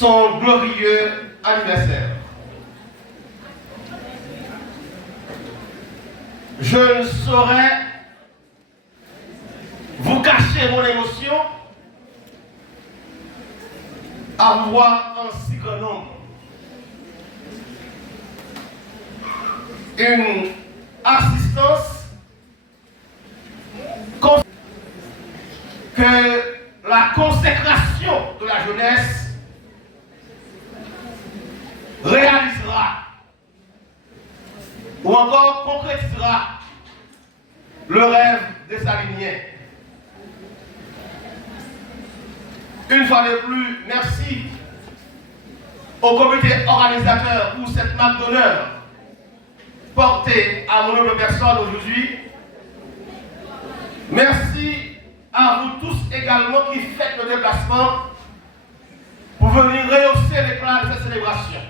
son glorieux anniversaire. Je ne saurais vous cacher mon émotion à vous voir en si grand nombre. Une assistance que la consécration de la jeunesse réalisera ou encore concrétisera le rêve des Saliniens. Une fois de plus, merci au comité organisateur pour cette marque d'honneur portée à mon noble personne aujourd'hui. Merci à vous tous également qui faites le déplacement pour venir rehausser l'éclat de cette célébration.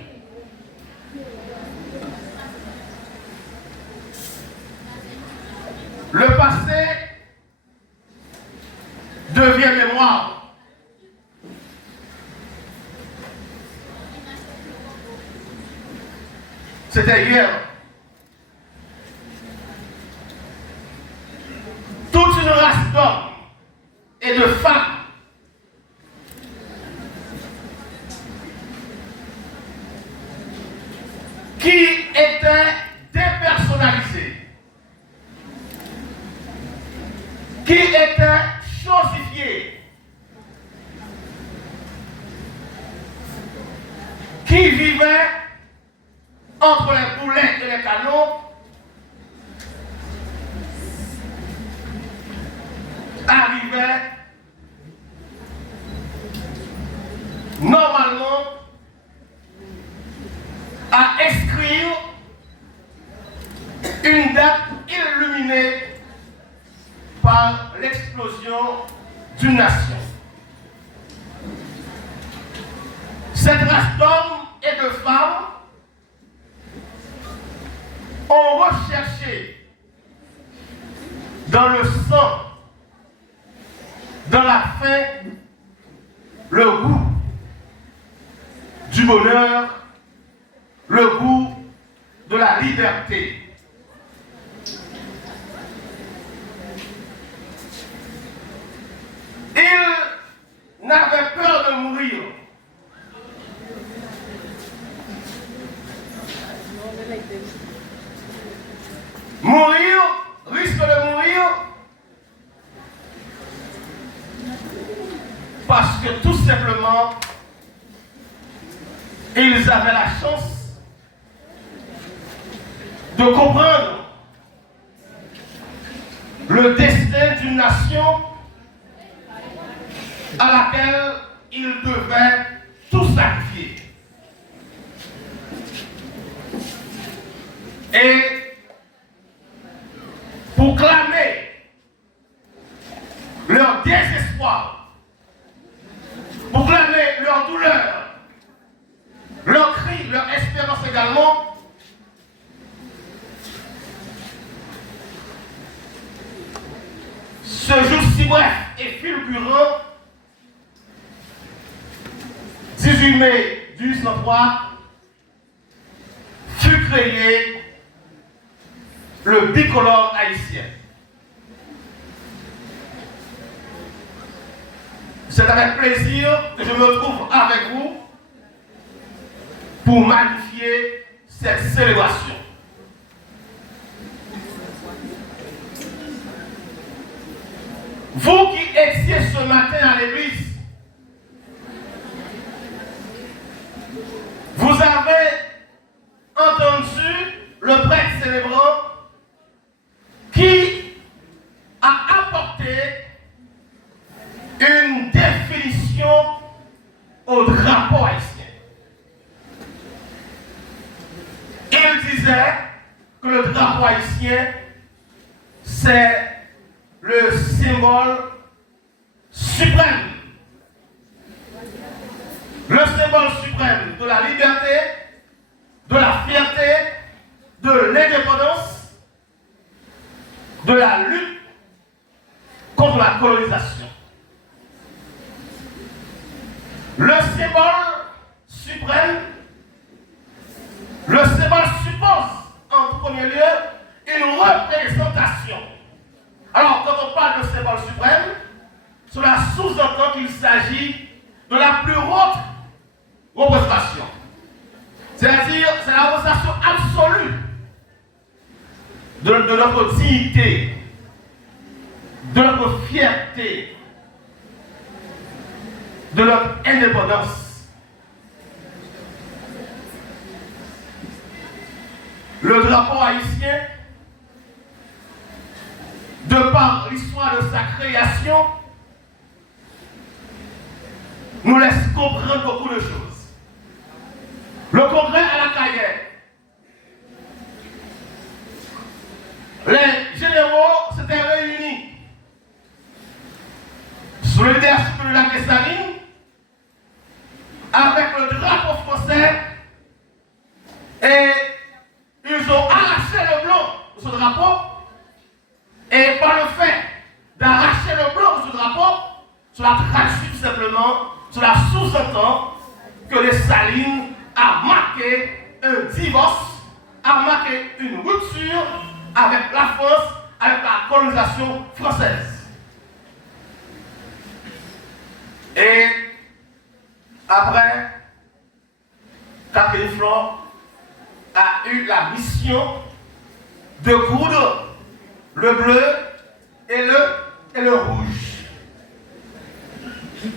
Le passé devient mémoire. C'était hier. Toute une race d'hommes et de femmes qui étaient dépersonnalisés, qui étaient chosifiés, qui vivaient entre les boulets et les canons, arrivaient normalement à inscrire une date illuminée par l'explosion d'une nation. Cette race d'hommes et de femmes ont recherché dans le sang, dans la faim, le goût du bonheur, le goût de la liberté. Ils n'avaient peur de mourir. Mourir, risque de mourir, parce que tout simplement, ils avaient la chance de comprendre le destin d'une nation à laquelle ils devaient tout sacrifier. Et pour clamer leur désespoir, pour clamer leur douleur, leur cri, leur espérance également, ce jour si bref et fulgurant, 18 mai 1803, fut créé le bicolore haïtien. C'est avec plaisir que je me retrouve avec vous pour magnifier cette célébration. Vous qui étiez ce matin à l'église, vous avez entendu le prêtre célébrant qui a apporté une définition au drapeau haïtien. Il disait que le drapeau haïtien, c'est le symbole suprême. Le symbole suprême de la liberté, de la fierté, de l'indépendance, de la lutte contre la colonisation. Le symbole s'agit de la plus haute représentation. C'est-à-dire, c'est la représentation absolue de notre dignité, de notre fierté, de notre indépendance. Le drapeau haïtien, de par l'histoire de sa création, nous laisse comprendre beaucoup de choses. Le congrès à la Cayenne, les généraux s'étaient réunis sous le leadership de la Dessalines avec le drapeau français et ils ont arraché le blanc de ce drapeau. Et par le fait d'arracher le blanc de ce drapeau, cela traduit tout simplement, cela sous-entend que les Salines a marqué un divorce, a marqué une rupture avec la France, avec la colonisation française. Et après, Catherine Flore a eu la mission de coudre le bleu et le rouge.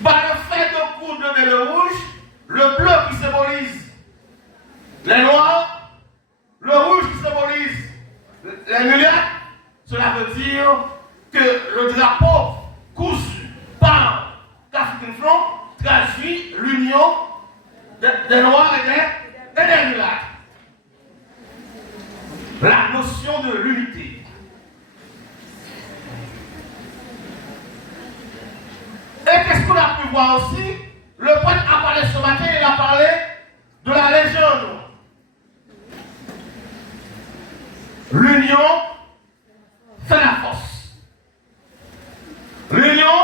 Par le fait de coudre le rouge, le bleu qui symbolise les noirs, le rouge qui symbolise les mulâtres, cela veut dire que le drapeau cousu par Catherine Flore traduit l'union des noirs et des mulâtres. La notion de l'unité. Et qu'est-ce qu'on a pu voir aussi? Le prêtre a parlé ce matin, il a parlé de la légende. L'union fait la force. L'union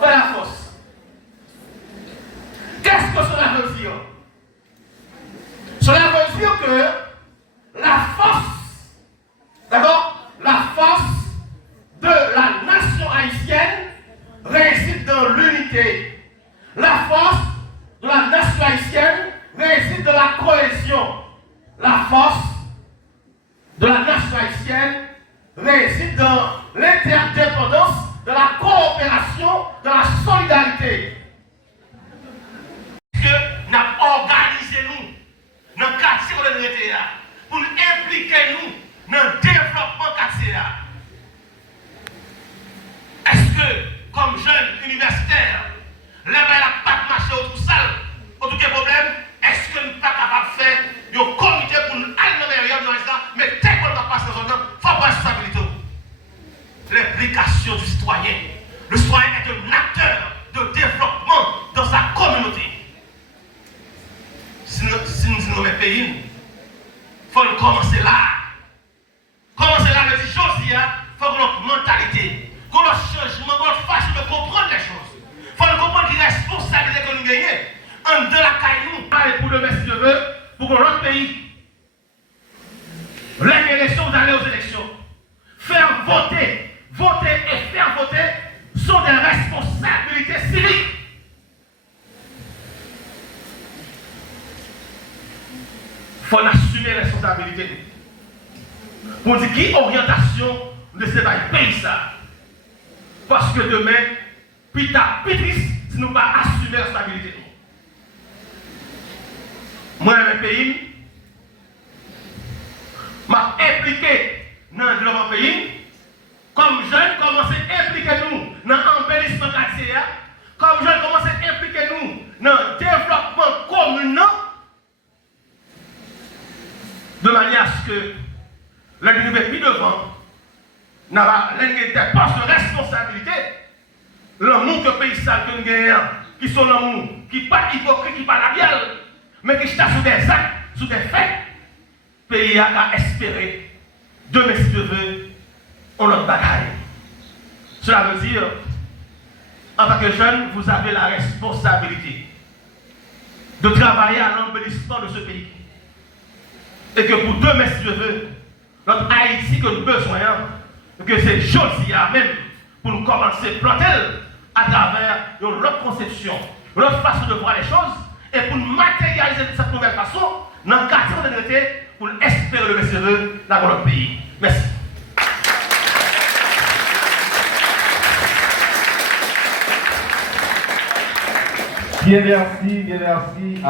fait la force. Qu'est-ce que cela veut dire? Cela veut dire que la force, d'abord, la force de la nation haïtienne réside dans l'unité. La force de la nation haïtienne réside dans la cohésion. La force de la nation haïtienne réside dans l'interdépendance, de la coopération, de la solidarité. Que nous avons organisé nous dans le quartier de l'État pour nous impliquer nous dans le développement quartier. Est-ce que comme jeune universitaire, les gens n'ont pas marché autour de ça, autour des problèmes, est-ce que nous ne sommes pas capables de faire un comité pour nous aller dans les meilleurs mais dès qu'on va passer dans zone, il faut prendre responsabilité. L'implication du citoyen. Le citoyen est un acteur de développement dans sa communauté. Si nous sommes dans pays, il faut commencer là. Commencer là, le dit Josia, il faut que notre mentalité, que notre changement, que notre façon de comprendre les choses. Il faut comprendre qu'il y a une responsabilité que nous gagnons. En de la caille, nous, pour le messie de Dieu, pour que notre pays, les élections, vous allez aux élections. Faire voter et faire voter sont des responsabilités civiques. Il faut assumer les responsabilités. Pour dire qui orientation de ce pays ça. Parce que demain, puis ta pétrice, si nous ne pas assumer la responsabilité. Moi, dans le pays, m'a impliqué dans le développement pays. Comme jeune, commencé à impliquer nous dans l'embellissement quartier. Comme jeune, commencé à impliquer nous dans le développement communal. De manière à ce que l'un de plus devant n'a des postes de responsabilité. L'amour que le pays que nous gagnons, qui sont l'amour, qui n'est pas hypocrite, qui n'est pas labial, mais qui est sur des actes, sur des faits, le pays a espéré, demain si Dieu veut, on notre bataille. Cela veut dire, en tant que jeune, vous avez la responsabilité de travailler à l'embellissement de ce pays. Et que pour demain, si Dieu veut, notre Haïti que nous besoin, que c'est Josia même pour nous commencer à planter à travers une autre conception, une autre façon de voir les choses, et pour matérialiser cette nouvelle façon, dans le quartier de l'unité, pour espérer le recevoir dans notre pays. Merci. Bien merci, bien merci.